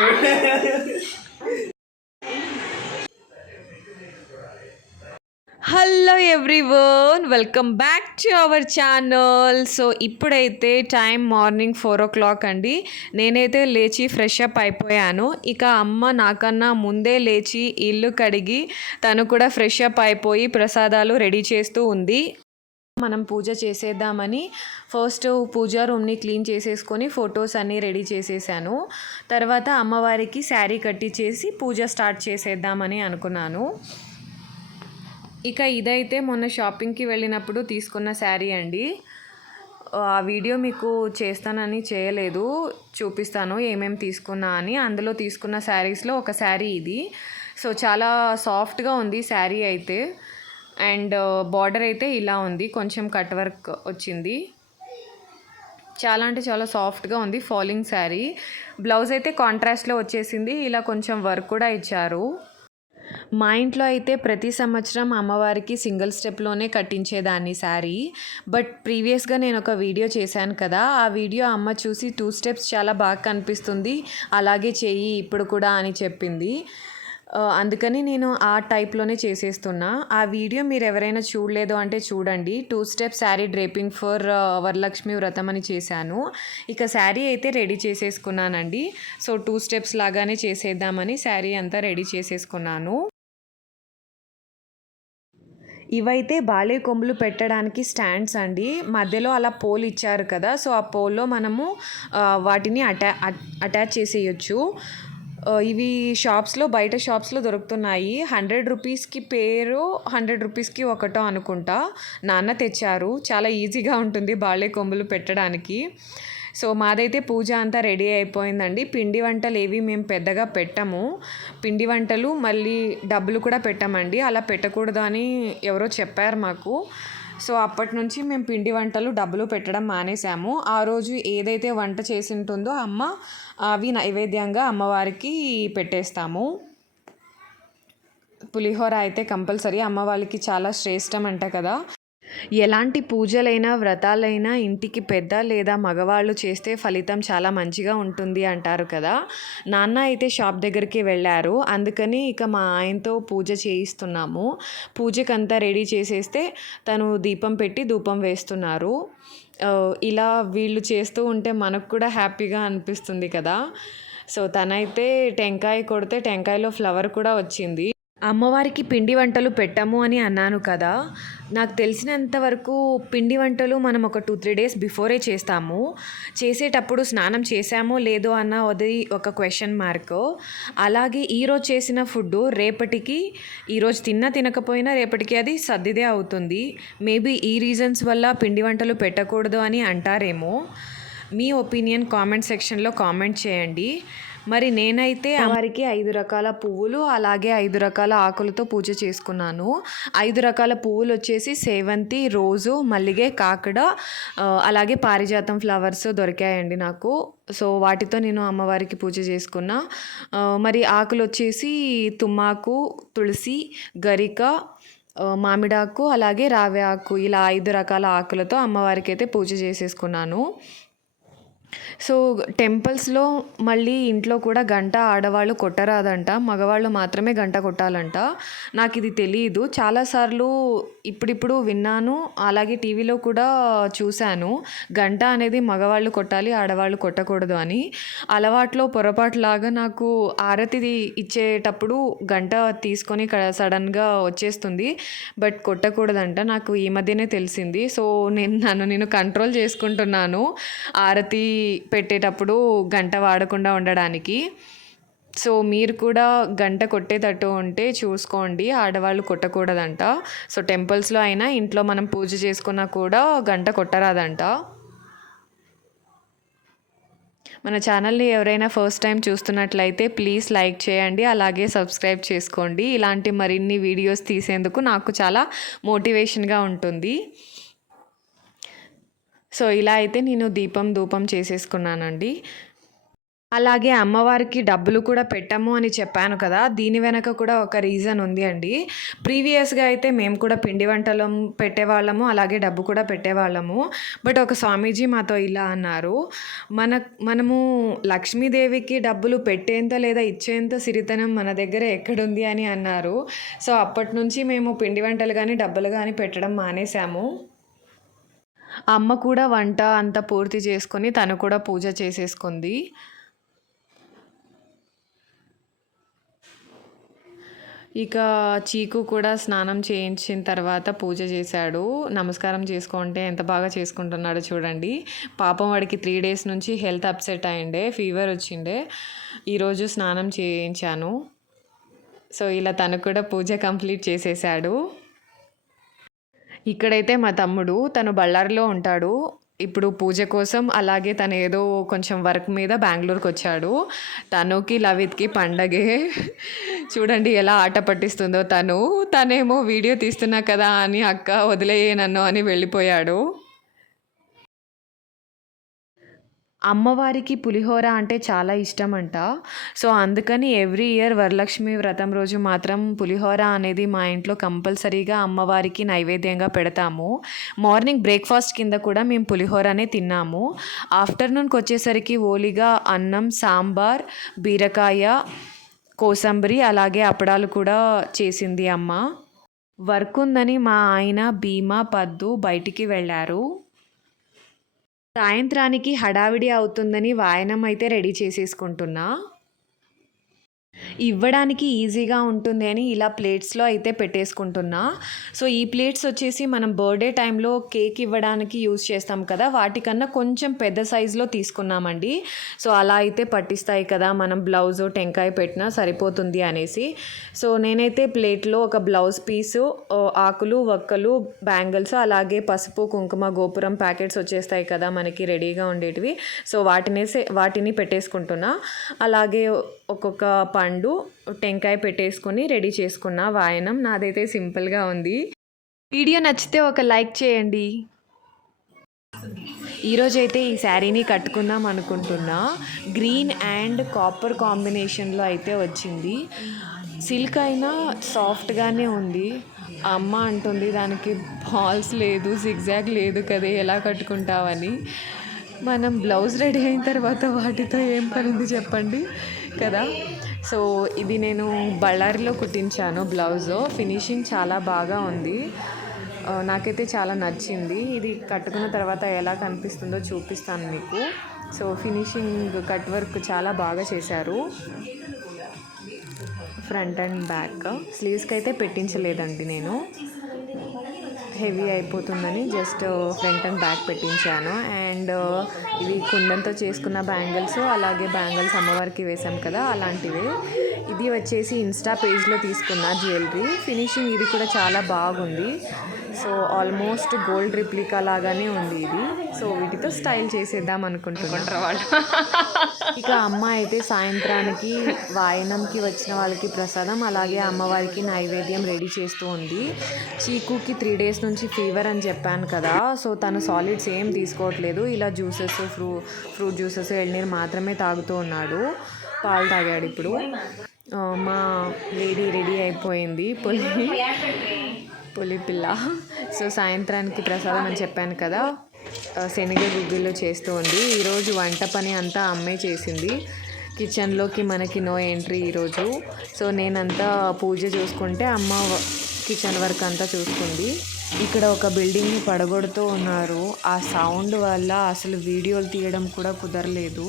Hello everyone, welcome back to our channel. So ఇప్పుడైతే time morning 4 o'clock అండి. నేనైతే లేచి ఫ్రెష్ అప్ అయిపోయాను. ఇక అమ్మ నాకన్నా ముందే లేచి ఇల్లు కడిగి తను కూడా ఫ్రెష్ అప్ అయిపోయి ప్రసాదాలు రెడీ చేస్తూ ఉంది. మనం పూజ చేసేద్దామని ఫస్ట్ పూజా రూమ్ని క్లీన్ చేసేసుకొని ఫొటోస్ అన్నీ రెడీ చేసేసాను. తర్వాత అమ్మవారికి శారీ కట్టించేసి పూజ స్టార్ట్ చేసేద్దామని అనుకున్నాను. ఇక ఇదైతే మొన్న షాపింగ్కి వెళ్ళినప్పుడు తీసుకున్న శారీ అండి. ఆ వీడియో మీకు చేస్తానని చేయలేదు, చూపిస్తాను ఏమేమి తీసుకున్నా అని. అందులో తీసుకున్న శారీస్లో ఒక శారీ ఇది. సో చాలా సాఫ్ట్గా ఉంది శారీ అయితే. అండ్ బార్డర్ అయితే ఇలా ఉంది, కొంచెం కట్ వర్క్ వచ్చింది. చాలా అంటే చాలా సాఫ్ట్గా ఉంది, ఫాలింగ్ శారీ. బ్లౌజ్ అయితే కాంట్రాస్ట్లో వచ్చేసింది, ఇలా కొంచెం వర్క్ కూడా ఇచ్చారు. మా ఇంట్లో అయితే ప్రతి సంవత్సరం అమ్మవారికి సింగిల్ స్టెప్లోనే కట్టించేదాన్ని శారీ. బట్ ప్రీవియస్గా నేను ఒక వీడియో చేశాను కదా, ఆ వీడియో అమ్మ చూసి 2 steps చాలా బాగా కనిపిస్తుంది, అలాగే చెయ్యి ఇప్పుడు కూడా అని చెప్పింది. అందుకని నేను ఆ టైప్లోనే చేసేస్తున్నా. ఆ వీడియో మీరు ఎవరైనా చూడలేదు అంటే చూడండి. 2 step sari draping for Varalakshmi వ్రతం అని చేశాను. ఇక శారీ అయితే రెడీ చేసేసుకున్నానండి. సో 2 steps లాగానే చేసేద్దామని శారీ అంతా రెడీ చేసేసుకున్నాను. ఇవైతే బాలే కొమ్ములు పెట్టడానికి స్టాండ్స్ అండి. మధ్యలో అలా పోల్ ఇచ్చారు కదా, సో ఆ పోల్లో మనము వాటిని అటాచ్ చేసేయచ్చు. ఇవి షాప్స్లో, బయట షాప్స్లో దొరుకుతున్నాయి. 100 రూపీస్కి పేరు, 100 రూపీస్కి ఒకటో అనుకుంటా. నాన్న తెచ్చారు. చాలా ఈజీగా ఉంటుంది బాలే కొమ్ములు పెట్టడానికి. సో మాదైతే పూజ అంతా రెడీ అయిపోయిందండి. పిండి వంటలు ఏవి మేము పెద్దగా పెట్టము. పిండి వంటలు మళ్ళీ డబ్బులు కూడా పెట్టమండి. అలా పెట్టకూడదు అని ఎవరో చెప్పారు మాకు. సో అప్పటి నుంచి మేము పిండి వంటలు డబ్బులు పెట్టడం మానేసాము. ఆ రోజు ఏదైతే వంట చేసి ఉంటుందో అమ్మ, అవి నైవేద్యంగా అమ్మవారికి పెట్టేస్తాము. పులిహోర అయితే కంపల్సరీ అమ్మవారికి చాలా శ్రేష్టం అంట కదా. ఎలాంటి పూజలైనా, వ్రతాలైనా ఇంటికి పెద్ద లేదా మగవాళ్ళు చేస్తే ఫలితం చాలా మంచిగా ఉంటుంది అంటారు కదా. నాన్న అయితే షాప్ దగ్గరికి వెళ్ళారు, అందుకని ఇక మా ఆయనతో పూజ చేయిస్తున్నాము. పూజకంతా రెడీ చేసేస్తే తను దీపం పెట్టి ధూపం వేస్తున్నారు. ఇలా వీళ్ళు చేస్తూ ఉంటే మనకు కూడా హ్యాపీగా అనిపిస్తుంది కదా. సో తనైతే టెంకాయ కొడితే టెంకాయలో ఫ్లవర్ కూడా వచ్చింది. అమ్మవారికి పిండి వంటలు పెట్టము అని అన్నాను కదా. నాకు తెలిసినంత వరకు పిండి వంటలు మనం ఒక 2-3 days బిఫోరే చేస్తాము. చేసేటప్పుడు స్నానం చేసామో లేదో అన్న అది ఒక క్వశ్చన్ మార్క్. అలాగే ఈరోజు చేసిన ఫుడ్ రేపటికి, ఈరోజు తినకపోయినా రేపటికి అది సర్దిదే అవుతుంది. మేబీ ఈ రీజన్స్ వల్ల పిండి వంటలు పెట్టకూడదు అని అంటారేమో. మీ ఒపీనియన్ కామెంట్ సెక్షన్లో కామెంట్ చేయండి. మరి నేనైతే అమ్మవారికి 5 రకాల పువ్వులు, అలాగే 5 రకాల ఆకులతో పూజ చేసుకున్నాను. 5 రకాల పువ్వులు వచ్చేసి సేవంతి, రోజు, మల్లిగే, కాకడ, అలాగే పారిజాతం ఫ్లవర్స్ దొరికాయండి నాకు. సో వాటితో నేను అమ్మవారికి పూజ చేసుకున్నా. మరి ఆకులు వచ్చేసి తుమ్మాకు, తులసి, గరిక, మామిడాకు, అలాగే రావి ఆకు, ఇలా 5 రకాల ఆకులతో అమ్మవారికి అయితే పూజ చేసేసుకున్నాను. సో టెంపుల్స్లో మళ్ళీ ఇంట్లో కూడా గంట ఆడవాళ్ళు కొట్టరాదంట, మగవాళ్ళు మాత్రమే గంట కొట్టాలంట. నాకు ఇది తెలియదు. చాలాసార్లు ఇప్పుడిప్పుడు విన్నాను, అలాగే టీవీలో కూడా చూశాను. గంట అనేది మగవాళ్ళు కొట్టాలి, ఆడవాళ్ళు కొట్టకూడదు అని. అలవాట్లో పొరపాటులాగా నాకు ఆరతి ఇచ్చేటప్పుడు గంట తీసుకొని సడన్గా వచ్చేస్తుంది. బట్ కొట్టకూడదంట, నాకు ఈ మధ్యనే తెలిసింది. సో నేను కంట్రోల్ చేసుకుంటున్నాను ఆరతి పెట్టేటప్పుడు గంట వాడకుండా ఉండడానికి. సో మీరు కూడా గంట కొట్టేటట్టు ఉంటే చూసుకోండి, ఆడవాళ్ళు కొట్టకూడదంట. సో టెంపుల్స్లో అయినా, ఇంట్లో మనం పూజ చేసుకున్నా కూడా గంట కొట్టరాదంట. మన ఛానల్ని ఎవరైనా ఫస్ట్ టైం చూస్తున్నట్లయితే ప్లీజ్ లైక్ చేయండి, అలాగే సబ్స్క్రైబ్ చేసుకోండి. ఇలాంటి మరిన్ని వీడియోస్ తీసేందుకు నాకు చాలా మోటివేషన్గా ఉంటుంది. సో ఇలా అయితే నేను ధూపం చేసేసుకున్నానండి. అలాగే అమ్మవారికి డబ్బులు కూడా పెట్టము అని చెప్పాను కదా! దీని వెనక కూడా ఒక రీజన్ ఉంది అండి. ప్రీవియస్‌గా అయితే మేము కూడా పిండి వంటలు పెట్టేవాళ్ళము. అలాగే డబ్బు కూడా పెట్టేవాళ్ళము. బట్ ఒక స్వామీజీ మాతో ఇలా అన్నారు. మనము లక్ష్మీదేవికి డబ్బులు పెట్టేంత లేదా ఇచ్చేంత సిరితనం మన దగ్గర ఎక్కడుంది అని అన్నారు. సో, అప్పటినుంచి మేము పిండి వంటలు గానీ, డబ్బులు గానీ పెట్టడం మానేశాము. అమ్మ కూడా వంట అంతా పూర్తి చేసుకొని తను కూడా పూజ చేసేసుకుంది. ఇక చీకు కూడా స్నానం చేయించిన తర్వాత పూజ చేశాడు. నమస్కారం చేసుకుంటే ఎంత బాగా చేసుకుంటున్నాడో చూడండి. పాపం వాడికి 3 డేస్ నుంచి హెల్త్ అప్సెట్ అయిండే, ఫీవర్ వచ్చిండే. ఈరోజు స్నానం చేయించాను. సో, ఇలా తను కూడా పూజ కంప్లీట్ చేసేసాడు. ఇక్కడైతే మా తమ్ముడు తను బళ్ళారిలో ఉంటాడు. ఇప్పుడు పూజ కోసం అలాగే తను ఏదో కొంచెం వర్క్ మీద బెంగుళూరుకి వచ్చాడు. తనుకి లవిత్కి పండగే. చూడండి ఎలా ఆట పట్టిస్తుందో తనేమో వీడియో తీస్తున్నా కదా అని అక్క వదిలేయే నన్ను అని వెళ్ళిపోయాడు. అమ్మవారికి పులిహోర అంటే చాలా ఇష్టమంట. సో, అందుకని ఎవ్రీ ఇయర్ వరలక్ష్మి వ్రతం రోజు మాత్రం పులిహోర అనేది మా ఇంట్లో కంపల్సరీగా అమ్మవారికి నైవేద్యంగా పెడతాము. మార్నింగ్ బ్రేక్‌ఫాస్ట్ కింద కూడా మేము పులిహోరనే తిన్నాము. ఆఫ్టర్‌నూన్‌కి వచ్చేసరికి ఓలిగా అన్నం, సాంబార్, బీరకాయ, కోసంబరి అలాగే అప్పడాలు కూడా చేసింది అమ్మ. వర్క్ ఉందని మా ఆయన, భీమా, పద్దు బయటికి వెళ్ళారు. సాయంత్రానికి హడావిడి అవుతుందని వాయనం అయితే రెడీ చేసేసుకుంటున్నా. ఇవ్వడానికి ఈజీగా ఉంటుంది అని ఇలా ప్లేట్స్‌లో అయితే పెట్టేసుకుంటున్నా. సో, ఈ ప్లేట్స్ వచ్చేసి మనం బర్త్‌డే టైంలో కేక్ ఇవ్వడానికి యూజ్ చేస్తాం కదా! వాటికన్నా కొంచెం పెద్ద సైజులో తీసుకున్నామండి. సో, అలా అయితే పట్టిస్తాయి కదా! మనం బ్లౌజు, టెంకాయ పెట్టినా సరిపోతుంది అనేసి. సో, నేనైతే ప్లేట్‌లో ఒక బ్లౌజ్ పీసు, ఆకులు, వక్కలు, బ్యాంగిల్స్ అలాగే పసుపు, కుంకుమ, గోపురం ప్యాకెట్స్ వచ్చేస్తాయి కదా! మనకి రెడీగా ఉండేటివి. సో, వాటిని పెట్టేసుకుంటున్నా. అలాగే ఒక్కొక్క పండు, టెంకాయ పెట్టేసుకొని రెడీ చేసుకున్న వాయనం. నాదైతే సింపుల్గా ఉంది. వీడియో నచ్చితే ఒక లైక్ చేయండి. ఈరోజైతే ఈ శారీని కట్టుకుందాం అనుకుంటున్నా. గ్రీన్ అండ్ కాపర్ కాంబినేషన్లో అయితే వచ్చింది. సిల్క్ అయినా సాఫ్ట్గానే ఉంది. అమ్మ అంటుంది దానికి బాల్స్ లేదు, జిగ్జాగ్ లేదు కదే ఎలా కట్టుకుంటావని. మనం బ్లౌజ్ రెడీ అయిన తర్వాత వాటితో ఏం పని ఉంది చెప్పండి కదా. సో, ఇది నేను బళ్ళారిలో కుట్టించాను బ్లౌజు. ఫినిషింగ్ చాలా బాగా ఉంది. నాకైతే చాలా నచ్చింది. ఇది కట్టుకున్న తర్వాత ఎలా కనిపిస్తుందో చూపిస్తాను మీకు. సో, ఫినిషింగ్ కట్ వర్క్ చాలా బాగా చేశారు. ఫ్రంట్ అండ్ బ్యాక్ స్లీవ్స్కి అయితే పెట్టించలేదండి నేను. హెవీ అయిపోతుందని జస్ట్ ఫ్రంట్ అండ్ బ్యాక్ పెట్టించాను. అండ్ ఇవి కుందంతో చేసుకున్న బ్యాంగిల్స్, అలాగే బ్యాంగిల్స్ అమ్మవారికి వేసాం కదా అలాంటివి. ఇది వచ్చేసి ఇన్స్టా పేజ్లో తీసుకున్న జ్యువెలరీ. ఫినిషింగ్ ఇది కూడా చాలా బాగుంది. సో, ఆల్మోస్ట్ గోల్డ్ రిప్లికా లాగానే ఉంది ఇది. సో, వీటితో స్టైల్ చేసేద్దాం అనుకుంటున్నారు వాళ్ళు. ఇక అమ్మ అయితే సాయంత్రానికి వాయనంకి వచ్చిన వాళ్ళకి ప్రసాదం అలాగే అమ్మవారికి నైవేద్యం రెడీ చేస్తూ ఉంది. చీకుకి 3 డేస్ నుంచి ఫీవర్ అని చెప్పాను కదా. సో, తను సాలిడ్స్ ఏం తీసుకోవట్లేదు. ఇలా జ్యూసెస్, ఫ్రూట్ జ్యూసెస్, ఎళ్ళనీరు మాత్రమే తాగుతూ ఉన్నాడు. పాలు తాగాడు ఇప్పుడు. మా లేడీ రెడీ అయిపోయింది, పులి పిల్ల. సో, సాయంత్రానికి ప్రసాదం అని చెప్పాను కదా, శనగ గుగ్గిళ్ళు చేస్తూ ఉంది. ఈరోజు వంట పని అంతా అమ్మే చేసింది. కిచెన్లోకి మనకి నో ఎంట్రీ ఈరోజు. సో, నేనంతా పూజ చూసుకుంటే అమ్మ కిచెన్ వర్క్ అంతా చూసుకుంది. ఇక్కడ ఒక బిల్డింగ్ని పడగొడుతూ ఉన్నారు. ఆ సౌండ్ వల్ల అసలు వీడియోలు తీయడం కూడా కుదరలేదు.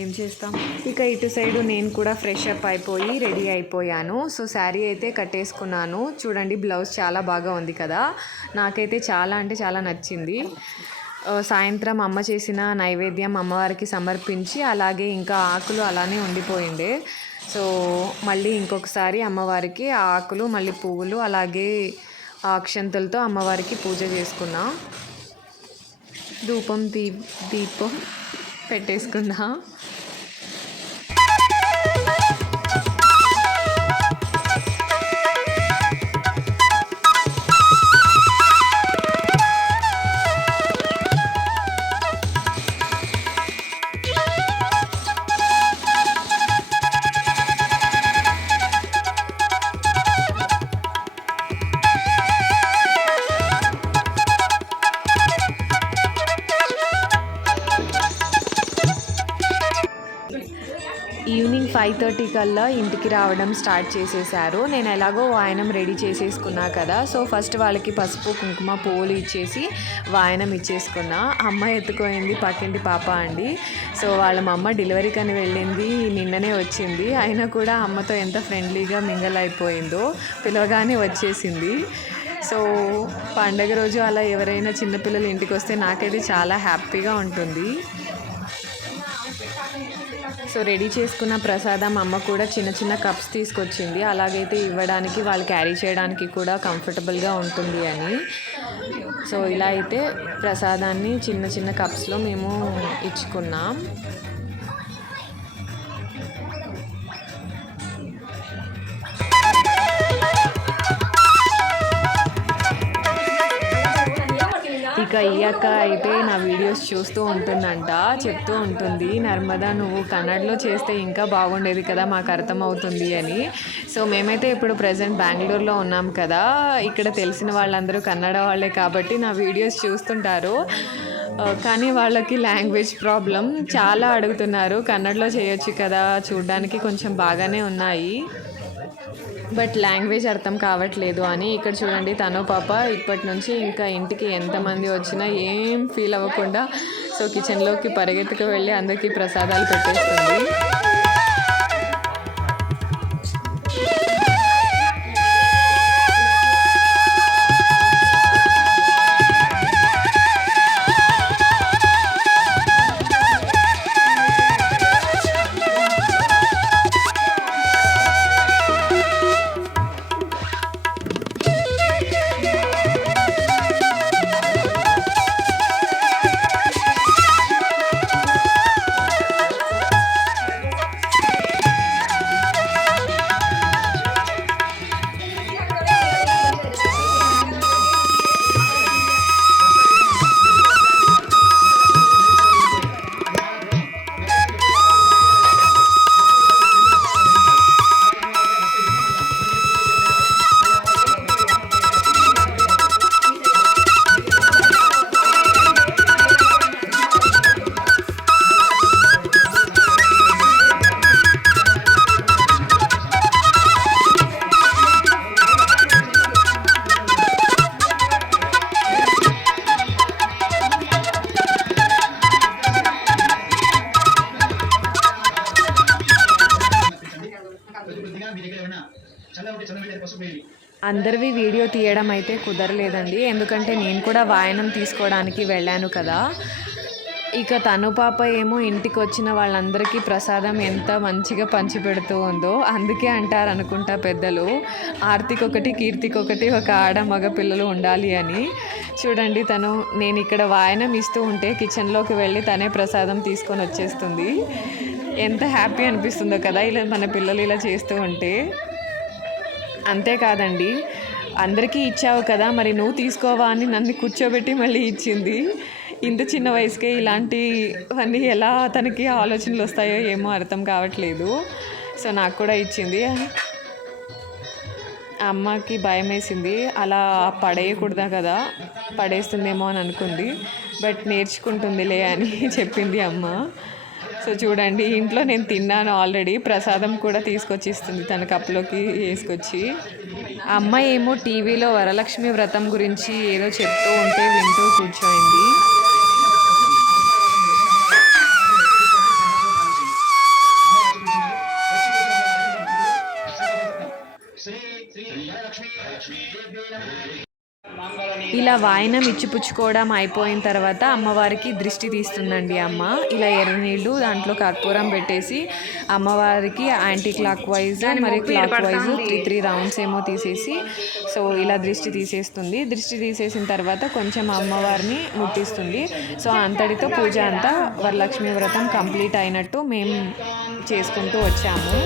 ఏం చేస్తాం. ఇక ఇటు సైడు నేను కూడా ఫ్రెష్ అప్ అయిపోయి రెడీ అయిపోయాను. సో, శారీ అయితే కట్టేసుకున్నాను. చూడండి బ్లౌజ్ చాలా బాగా ఉంది కదా. నాకైతే చాలా అంటే చాలా నచ్చింది. సాయంత్రం అమ్మ చేసిన నైవేద్యం అమ్మవారికి సమర్పించి అలాగే ఇంకా ఆకులు అలానే ఉండిపోయిండే. సో, మళ్ళీ ఇంకొకసారి అమ్మవారికి ఆకులు, మళ్ళీ పువ్వులు అలాగే అక్షంతలతో అమ్మవారికి పూజ చేసుకున్నా. దీపం పెట్టేసుకున్నా. ఈవినింగ్ 5:30 కల్లా ఇంటికి రావడం స్టార్ట్ చేసేసారు. నేను ఎలాగో వాయనం రెడీ చేసేసుకున్నా కదా, సో ఫస్ట్ వాళ్ళకి పసుపు కుంకుమ పువ్వులు ఇచ్చేసి వాయనం ఇచ్చేసుకున్నా. అమ్మ ఎత్తుకోయింది పక్కింటి పాప అండి. సో వాళ్ళ అమ్మ డెలివరీకి అని వెళ్ళింది, నిన్ననే వచ్చింది. అయినా కూడా అమ్మతో ఎంత ఫ్రెండ్లీగా మింగల్ అయిపోయిందో, పిలవగానే వచ్చేసింది. సో పండగ రోజు అలా ఎవరైనా చిన్నపిల్లలు ఇంటికి వస్తే నాకైతే చాలా హ్యాపీగా ఉంటుంది. సో రెడీ చేసుకున్న ప్రసాదం అమ్మ కూడా చిన్న చిన్న కప్స్ తీసుకొచ్చింది. అలాగైతే ఇవ్వడానికి వాళ్ళు క్యారీ చేయడానికి కూడా కంఫర్టబుల్గా ఉంటుంది అని. సో ఇలా అయితే ప్రసాదాన్ని చిన్న చిన్న కప్స్లో మేము ఇచ్చుకున్నాం. ఇక ఈ అక్క అయితే నా వీడియోస్ చూస్తూ ఉంటుందంట, చెప్తూ ఉంటుంది, నర్మదా నువ్వు కన్నడలో చేస్తే ఇంకా బాగుండేది కదా, మాకు అర్థమవుతుంది అని. సో మేమైతే ఇప్పుడు ప్రజెంట్ బెంగళూరులో ఉన్నాం కదా, ఇక్కడ తెలిసిన వాళ్ళందరూ కన్నడ వాళ్ళే కాబట్టి నా వీడియోస్ చూస్తుంటారు. కానీ వాళ్ళకి లాంగ్వేజ్ ప్రాబ్లం, చాలా అడుగుతున్నారు కన్నడలో చేయొచ్చు కదా, చూడడానికి కొంచెం బాగానే ఉన్నాయి బట్ లాంగ్వేజ్ అర్థం కావట్లేదు అని. ఇక్కడ చూడండి తను పాప ఇప్పటి నుంచి ఇంకా ఇంటికి ఎంతమంది వచ్చినా ఏం ఫీల్ అవ్వకుండా సో కిచెన్లోకి పరిగెత్తుకు వెళ్ళి అందరికీ ప్రసాదాలు పెట్టేస్తుంది. అందరివి వీడియో తీయడం అయితే కుదరలేదండి, ఎందుకంటే నేను కూడా వాయనం తీసుకోవడానికి వెళ్ళాను కదా. ఇక తను పాప ఏమో ఇంటికి వచ్చిన వాళ్ళందరికీ ప్రసాదం ఎంత మంచిగా పంచిపెడుతూ ఉందో. అందుకే అంటారు అనుకుంటా పెద్దలు, ఆర్తికి ఒకటి కీర్తికి ఒకటి ఒక ఆడ మగ పిల్లలు ఉండాలి అని. చూడండి తను, నేను ఇక్కడ వాయనం ఇస్తూ ఉంటే కిచెన్లోకి వెళ్ళి తనే ప్రసాదం తీసుకొని వచ్చేస్తుంది. ఎంత హ్యాపీ అనిపిస్తుందో కదా ఇలా మన పిల్లలు ఇలా చేస్తూ ఉంటే. అంతేకాదండి, అందరికీ ఇచ్చావు కదా మరి నువ్వు తీసుకోవా అని నన్ను కూర్చోబెట్టి మళ్ళీ ఇచ్చింది. ఇంత చిన్న వయసుకే ఇలాంటివన్నీ ఎలా తనకి ఆలోచనలు వస్తాయో ఏమో అర్థం కావట్లేదు. సో నాకు కూడా ఇచ్చింది. అమ్మకి భయం వేసింది, అలా పడేయకూడదా కదా, పడేస్తుందేమో అని అనుకుంది, బట్ నేర్చుకుంటుందిలే అని చెప్పింది అమ్మ. సో చూడండి, ఇంట్లో నేను తిన్నాను ఆల్రెడీ, ప్రసాదం కూడా తీసుకొచ్చి ఇస్తుంది తన కప్లోకి వేసుకొచ్చి. అమ్మ ఏమో టీవీలో వరలక్ష్మి వ్రతం గురించి ఏదో చెప్తూ ఉంటే వింటూ కూర్చోయింది. ఇలా వాయనం ఇచ్చిపుచ్చుకోవడం అయిపోయిన తర్వాత అమ్మవారికి దృష్టి తీస్తుందండి అమ్మ. ఇలా ఎర్రనీళ్ళు దాంట్లో కర్పూరం పెట్టేసి అమ్మవారికి యాంటీ క్లాక్ వైజ్ మరి క్లాక్ వైజ్ 3 రౌండ్స్ ఏమో తీసేసి సో ఇలా దృష్టి తీసేస్తుంది. దృష్టి తీసేసిన తర్వాత కొంచెం అమ్మవారిని ముట్టిస్తుంది. సో అంతటితో పూజ అంతా వరలక్ష్మి వ్రతం కంప్లీట్ అయినట్టు మేము చేసుకుంటూ వచ్చాము.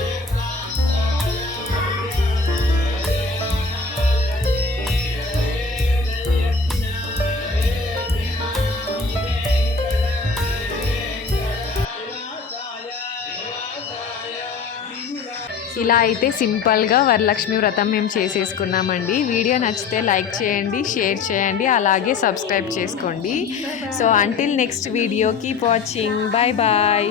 ఇలా అయితే సింపుల్గా వరలక్ష్మి వ్రతం మేము చేసేసుకున్నామండి. వీడియో నచ్చితే లైక్ చేయండి, షేర్ చేయండి, అలాగే సబ్స్క్రైబ్ చేసుకోండి. So until next video, keep watching, bye bye.